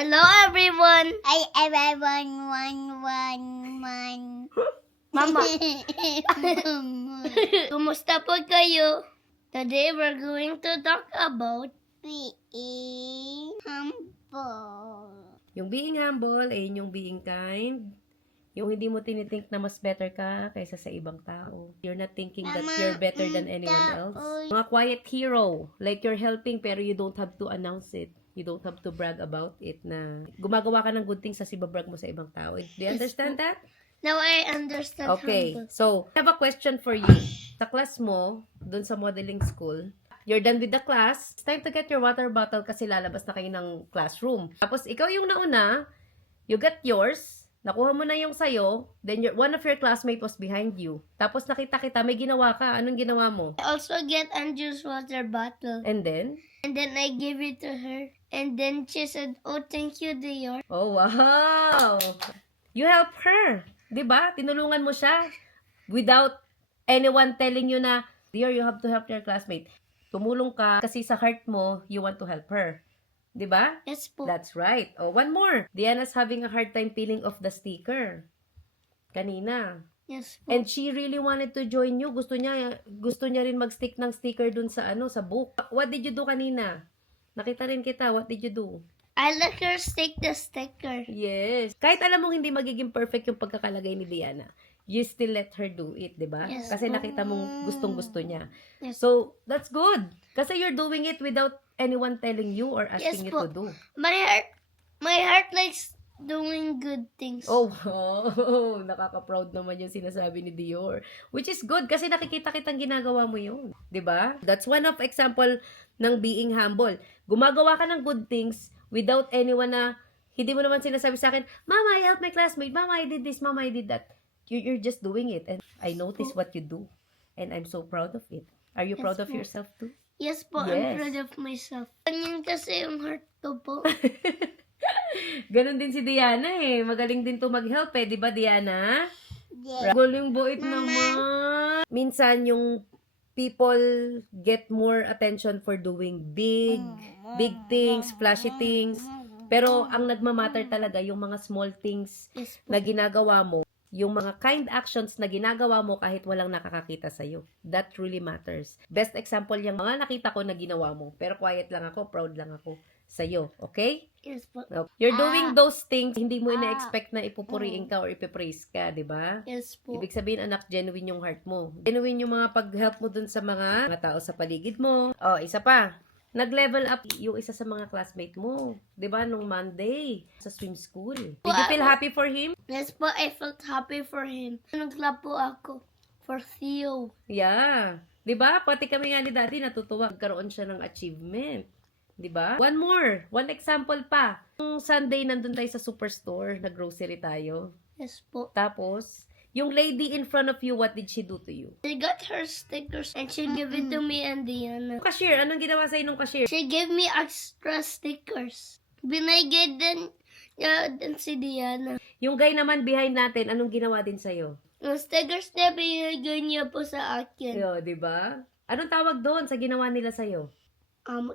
Hello everyone! Hi everyone, one. Mama, kumusta po kayo? Today we're going to talk about Being humble. Yung being humble, ay yung being kind. Yung hindi mo tinitink na mas better ka kaysa sa ibang tao. You're not thinking that you're better than anyone else. Mga quiet hero, like you're helping pero you don't have to announce it. You don't have to brag about it na gumagawa ka ng good things sa sibabrag mo sa ibang tao. Do you understand that? now I understand Okay, humble. so I have a question for you. Sa class mo, dun sa modeling school, you're done with the class. It's time to get your water bottle kasi lalabas na kayo ng classroom. Tapos ikaw yung nauna, you got yours, nakuha mo na yung sayo, then one of your classmate was behind you. Tapos nakita kita, may ginawa ka. Anong ginawa mo? I also get Andrew's water bottle. And then? And then I gave it to her. And then she said, oh, thank you, dear. Oh, wow! You help her. Diba? Tinulungan mo siya without anyone telling you na, dear, you have to help your classmate. Tumulong ka kasi sa heart mo, you want to help her. Diba? Yes po. That's right. Oh, one more. Diana's having a hard time peeling off the sticker. Kanina. Yes po. And she really wanted to join you. Gusto niya rin mag-stick ng sticker dun sa sa book. What did you do kanina? Nakita rin kita. What did you do? I let her stick the sticker. Yes. Kahit alam mong hindi magiging perfect yung pagkakalagay ni Diana, you still let her do it, di ba? Yes. Kasi nakita mong gustong-gusto niya. Yes. So, that's good. Kasi you're doing it without anyone telling you or asking you po. to do. My heart likes doing good things. Oh, wow. Nakaka-proud naman yung sinasabi ni Dior. Which is good kasi nakikita kitang ginagawa mo yun. 'Di ba? That's one of example ng being humble. Gumagawa ka ng good things without anyone na hindi mo naman sinasabi sa akin, Mama, I helped my classmate. Mama, I did this. Mama, I did that. You're just doing it. And I notice what you do. And I'm so proud of it. Are you Yes proud of po. yourself too? Yes po, Yes. I'm proud of myself. Ganyan kasi yung heart ko po. Ganon din si Diana eh. Magaling din to mag-help eh. Di ba, Diana? Yeah. Galing buit naman. Minsan, yung people get more attention for doing big things, flashy things. Pero, ang nagmamatter talaga, yung mga small things Yes po. na ginagawa mo, yung mga kind actions na ginagawa mo kahit walang nakakakita sa'yo. That really matters. Best example yung mga nakita ko na ginawa mo. Pero quiet lang ako, proud lang ako sa'yo. Okay? Yes po. You're doing those things, hindi mo ina-expect na ipupuriin ka or ipipraise ka, di ba? Yes po. Ibig sabihin, anak, genuine yung heart mo. Genuine yung mga pag-help mo dun sa mga tao sa paligid mo. Oh, isa pa. Nag-level up yung isa sa mga classmate mo. Di ba? Nung Monday, sa swim school. Did you feel happy for him? Yes po, I felt happy for him. Nag-clap po ako for Theo. Yeah. Di ba? Pati kami nga ni Daddy natutuwa. Nagkaroon siya ng achievement. Di ba? One more. One example pa. Nung Sunday, nandun tayo sa superstore. Nag-grocery tayo. Yes po. Tapos, yung lady in front of you, what did she do to you? She got her stickers and she gave it to me and Diana. Cashier, anong ginawa sa'yo nung cashier? She gave me extra stickers. Binigay din si Diana. Yung guy naman behind natin, anong ginawa din sa'yo? Yung stickers niya, binigay niya po sa akin. Yo, di ba? Anong tawag doon sa ginawa nila sa'yo?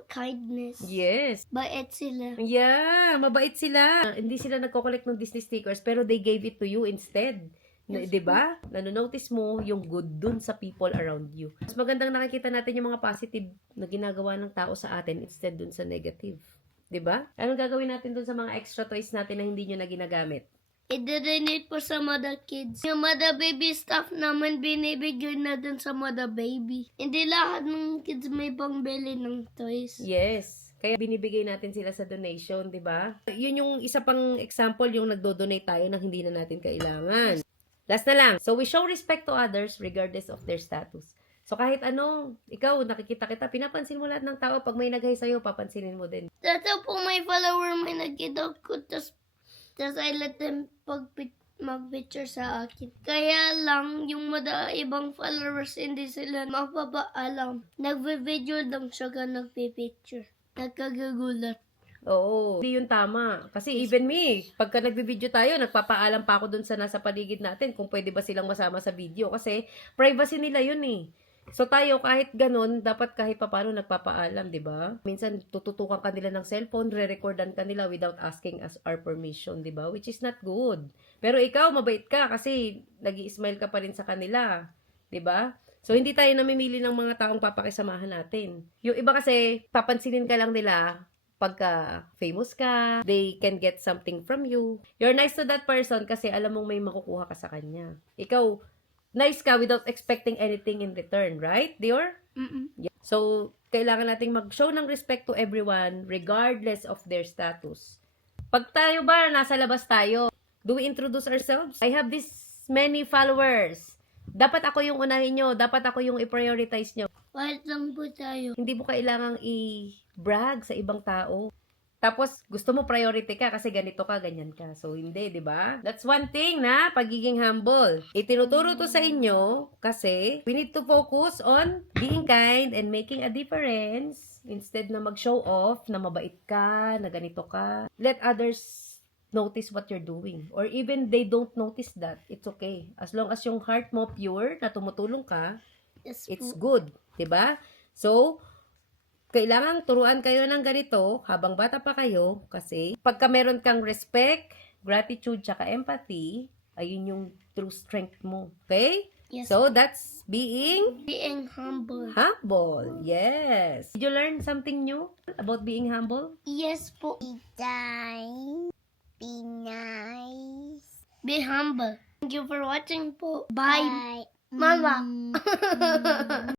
Kindness. Yes. Bait sila. Yeah, mabait sila. Hindi sila nagko-collect ng Disney stickers, pero they gave it to you instead. Yes, Di ba? Nanonotice mo yung good dun sa people around you. Mas magandang nakikita natin yung mga positive na ginagawa ng tao sa atin instead dun sa negative. Di ba? Anong gagawin natin dun sa mga extra toys natin na hindi nyo na ginagamit? I-donate po sa Mother Kids. Yung Mother Baby stuff naman binibigay na dun sa Mother Baby. Hindi lahat ng kids may pangbili ng toys. Yes. Kaya binibigay natin sila sa donation, di ba? Yun yung isa pang example, yung nagdo-donate tayo nang hindi na natin kailangan. Last na lang. So, we show respect to others regardless of their status. So, kahit ano, ikaw, nakikita kita, pinapansin mo lahat ng tao. Pag may nag-hi sa'yo, papansinin mo din. Dito po may follower, may nakita ko, tas I let them mag-picture sa akin. Kaya lang, yung ibang followers, hindi sila mapapaalam. Nagve-video lang siya ka nagpipicture. Nagkagagulat. Oo. Hindi yun tama. Kasi even me, pagka nagbibideo tayo, nagpapaalam pa ako dun sa nasa paligid natin kung pwede ba silang masama sa video. Kasi privacy nila yun eh. So tayo kahit ganun, dapat kahit papano nagpapaalam, di ba? Minsan tututukan ka nila ng cellphone, re-recordan ka nila without asking us our permission, di ba? Which is not good. Pero ikaw, mabait ka kasi nag-i-smile ka pa rin sa kanila, di ba? So hindi tayo namimili ng mga taong papakisamahan natin. Yung iba kasi, papansinin ka lang nila pagka famous ka, they can get something from you. You're nice to that person kasi alam mong may makukuha ka sa kanya. Ikaw, nice ka without expecting anything in return, right, Dior? Yeah. So, kailangan nating mag-show ng respect to everyone regardless of their status. Pag tayo ba, nasa labas tayo, do we introduce ourselves? I have this many followers. Dapat ako yung unahin nyo. Dapat ako yung i-prioritize nyo. Kahit lang po tayo. Hindi mo kailangang i-brag sa ibang tao. Tapos, gusto mo priority ka kasi ganito ka, ganyan ka. So, hindi, di ba? That's one thing na pagiging humble. Itinuturo to sa inyo kasi we need to focus on being kind and making a difference instead na mag-show off na mabait ka, na ganito ka. Let others notice what you're doing. Or even they don't notice that, it's okay. As long as yung heart mo pure, na tumutulong ka, Yes it's po. good. Diba? So, kailangan turuan kayo ng ganito habang bata pa kayo kasi pagka meron kang respect, gratitude, tsaka empathy, ayun yung true strength mo. Okay? Yes. So, that's being Being humble. humble. Yes. Did you learn something new about being humble? Yes po. Design. Be nice. Be humble. Thank you for watching po. Bye. Bye. Mama. Mm.